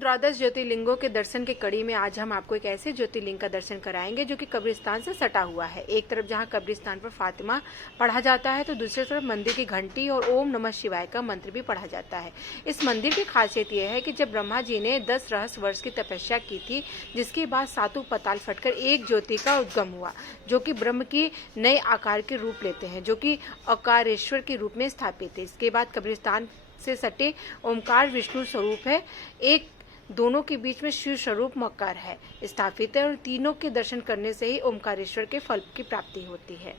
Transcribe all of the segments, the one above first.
द्वादश ज्योतिर्लिंगों के दर्शन के कड़ी में आज हम आपको एक ऐसे ज्योतिर्लिंग का दर्शन कराएंगे जो कि कब्रिस्तान से सटा हुआ है। एक तरफ जहां कब्रिस्तान पर फातिमा पढ़ा जाता है तो दूसरी तरफ मंदिर की घंटी और ओम नमः शिवाय का मंत्र भी पढ़ा जाता है। इस मंदिर की खासियत यह है कि जब ब्रह्मा जी ने 10 सहस्त्र वर्ष की तपस्या की थी, जिसके बाद सातों पताल फटकर एक ज्योति का उद्गम हुआ, जो कि ब्रह्म की नए आकार के रूप लेते हैं, जो कि अकारेश्वर के रूप में स्थापित है। इसके बाद कब्रिस्तान से सटे ओमकार विष्णु स्वरूप है, एक दोनों के बीच में शिव स्वरूप मकर है स्थापित है, और तीनों के दर्शन करने से ही ओमकारेश्वर के फल की प्राप्ति होती है।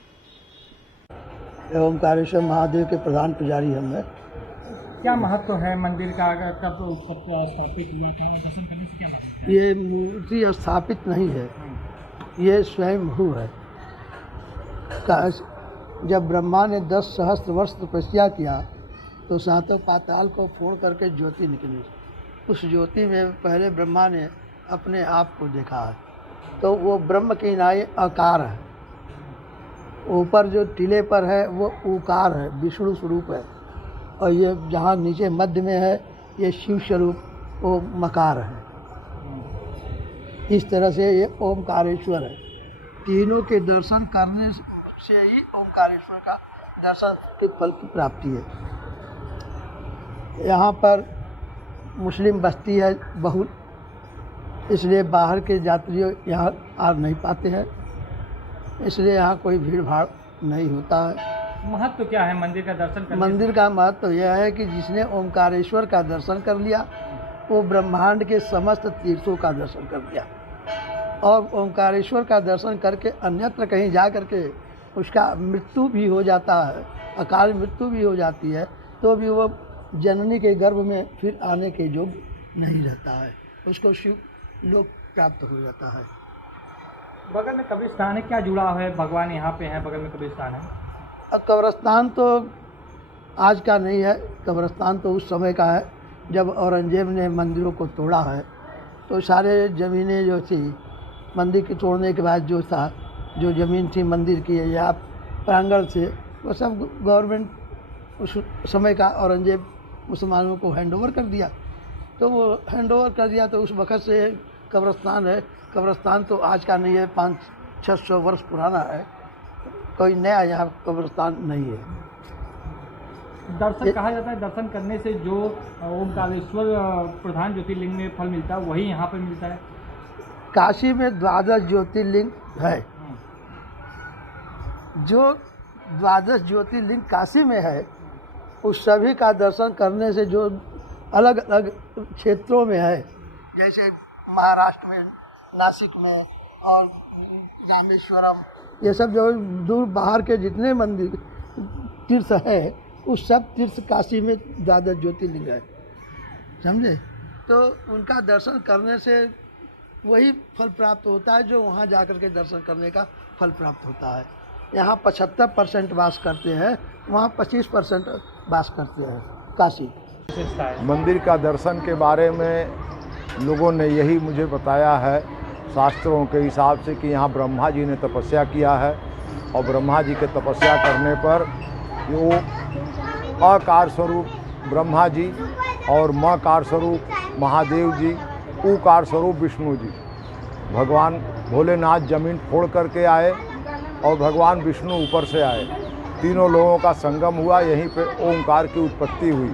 ओमकारेश्वर महादेव के प्रधान पुजारी हम हैं। क्या महत्व है मंदिर का? कब स्थापित हुआ था? दर्शन करने से क्या महत्व है? ये मूर्ति स्थापित नहीं है, ये स्वयंभू है। जब ब्रह्मा ने 10 सहस्त्र वर्ष तपस्या किया तो सातों पाताल को फोड़ करके ज्योति निकली। उस ज्योति में पहले ब्रह्मा ने अपने आप को देखा है, तो वो ब्रह्म की नाई आकार है। ऊपर जो टीले पर है वो ऊकार है, विष्णु स्वरूप है, और ये जहाँ नीचे मध्य में है ये शिव स्वरूप वो मकार है। इस तरह से ये ओमकारेश्वर है। तीनों के दर्शन करने से ही ओमकारेश्वर का दर्शन के फल की प्राप्ति है। यहाँ पर मुस्लिम बस्ती है बहुत, इसलिए बाहर के यात्री यहाँ आ नहीं पाते हैं, इसलिए यहाँ कोई भीड़ भाड़ नहीं होता है। महत्व क्या है मंदिर का दर्शन करने? मंदिर का महत्व यह है कि जिसने ओमकारेश्वर का दर्शन कर लिया वो ब्रह्मांड के समस्त तीर्थों का दर्शन कर लिया, और ओमकारेश्वर का दर्शन करके अन्यत्र कहीं जा करके उसका मृत्यु भी हो जाता है, अकाल मृत्यु भी हो जाती है, तो भी वो जननी के गर्भ में फिर आने के योग्य नहीं रहता है, उसको शिव लोक प्राप्त हो जाता है। बगल में कब्रिस्तान है, क्या जुड़ा है? भगवान यहाँ पे हैं, बगल में कब्रिस्तान है। अब कब्रिस्तान तो आज का नहीं है, कब्रिस्तान तो उस समय का है जब औरंगजेब ने मंदिरों को तोड़ा है, तो सारे ज़मीनें जो थी मंदिर के तोड़ने के बाद जो था, जो ज़मीन थी मंदिर की या प्रांगण थे, वो सब गवर्नमेंट उस समय का औरंगजेब मुसलमानों को हैंडओवर कर दिया। तो वो हैंडओवर कर दिया तो उस वक़्त से कब्रिस्तान है। कब्रिस्तान तो आज का नहीं है, 500-600 वर्ष पुराना है, कोई नया यहाँ कब्रिस्तान नहीं है। दर्शन कहा जाता है, दर्शन करने से जो ओमकारेश्वर प्रधान ज्योतिर्लिंग में फल मिलता है वही यहाँ पर मिलता है। काशी में 12 ज्योतिर्लिंग है, जो 12 ज्योतिर्लिंग काशी में है उस सभी का दर्शन करने से जो अलग अलग क्षेत्रों में है, जैसे महाराष्ट्र में, नासिक में और रामेश्वरम, ये सब जो दूर बाहर के जितने मंदिर तीर्थ है उस सब तीर्थ काशी में 12 ज्योतिर्लिंग है, समझे। तो उनका दर्शन करने से वही फल प्राप्त होता है जो वहाँ जाकर के दर्शन करने का फल प्राप्त होता है। यहाँ 75% वास करते हैं, वहाँ 25% वास करते हैं काशी। मंदिर का दर्शन के बारे में लोगों ने यही मुझे बताया है शास्त्रों के हिसाब से कि यहाँ ब्रह्मा जी ने तपस्या किया है, और ब्रह्मा जी के तपस्या करने पर वो अकार स्वरूप ब्रह्मा जी और मकार स्वरूप महादेव जी, उकार स्वरूप विष्णु जी, भगवान भोलेनाथ जमीन फोड़ करके आए और भगवान विष्णु ऊपर से आए। तीनों लोगों का संगम हुआ, यहीं पे ओमकार की उत्पत्ति हुई।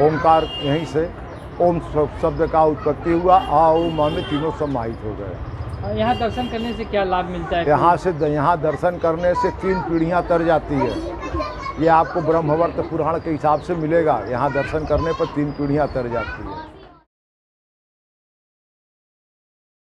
ओमकार यहीं से ओम शब्द का उत्पत्ति हुआ, आ ओम में तीनों समाहित हो गए। यहाँ दर्शन करने से क्या लाभ मिलता है? यहाँ दर्शन करने से 3 पीढ़ियाँ तर जाती है। ये आपको ब्रह्मवर्त पुराण के हिसाब से मिलेगा। यहाँ दर्शन करने पर 3 पीढ़ियाँ तर जाती है।